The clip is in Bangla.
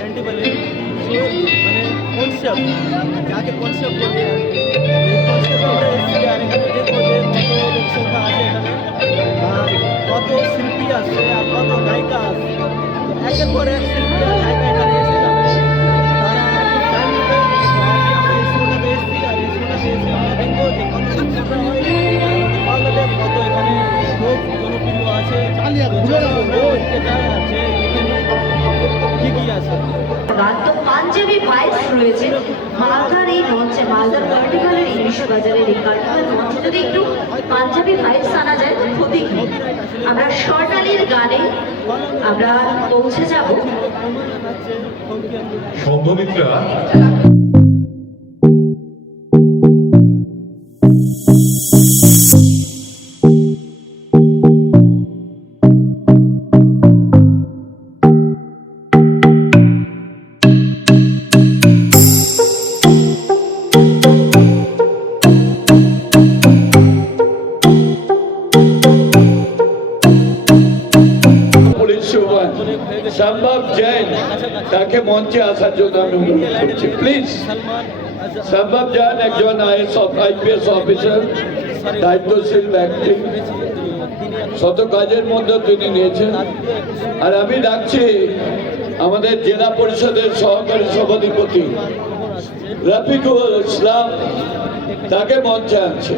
ক্যান্টিভ্যালি মানে কনসেপ্ট, যাকে কনসেপ্ট বলি আর কি, এই কনসেপ্টে আমরা এসেছি। আর এখানে দেখবো যে কত লোক সংখ্যা আছে এখানে, আর কত শিল্পী আসছে আর কত গায়িকা আসছে। একের পর এক শিল্পী আর গায়িকা এখানে এসে যাবে, তারা খুব টাইম নেবে। তো আজকে আমরা এই শোটাতে এসেছি, আর এই শোটাতে এসে আমরা দেখবো যে কত শিল্পীরা হয় আর আমাদের বাংলাদেশ কত এখানে লোক জনপ্রিয় আছে। চলো আমরা ওইদিকে যাই আর যে এখানে কি কি আছে। গান তো পাঞ্জাবি ভাইবস রয়েছে মালদার এই মঞ্চে, মালদার কার্নিভালের ইলিশ বাজারের এই কার্নিভাল মঞ্চে যদি একটু পাঞ্জাবি ভাইবস আনা যায় তো ক্ষতি কি। আমরা শর্টালির গানে আমরা পৌঁছে যাব। সংঘমিত্রা সম্ভব জৈন তাকে মঞ্চে আসার জন্য আমি অনুরোধ করছি, প্লিজ। সম্ভব জৈন একজন আইপিএস অফিসার, দায়িত্বশীল ব্যক্তি, শত কাজের মধ্যে তিনি নিয়েছেন। আর আমি ডাকছি আমাদের জেলা পরিষদের সহকারী সভাধিপতি রফিকুল ইসলাম, তাকে মঞ্চে আনছে।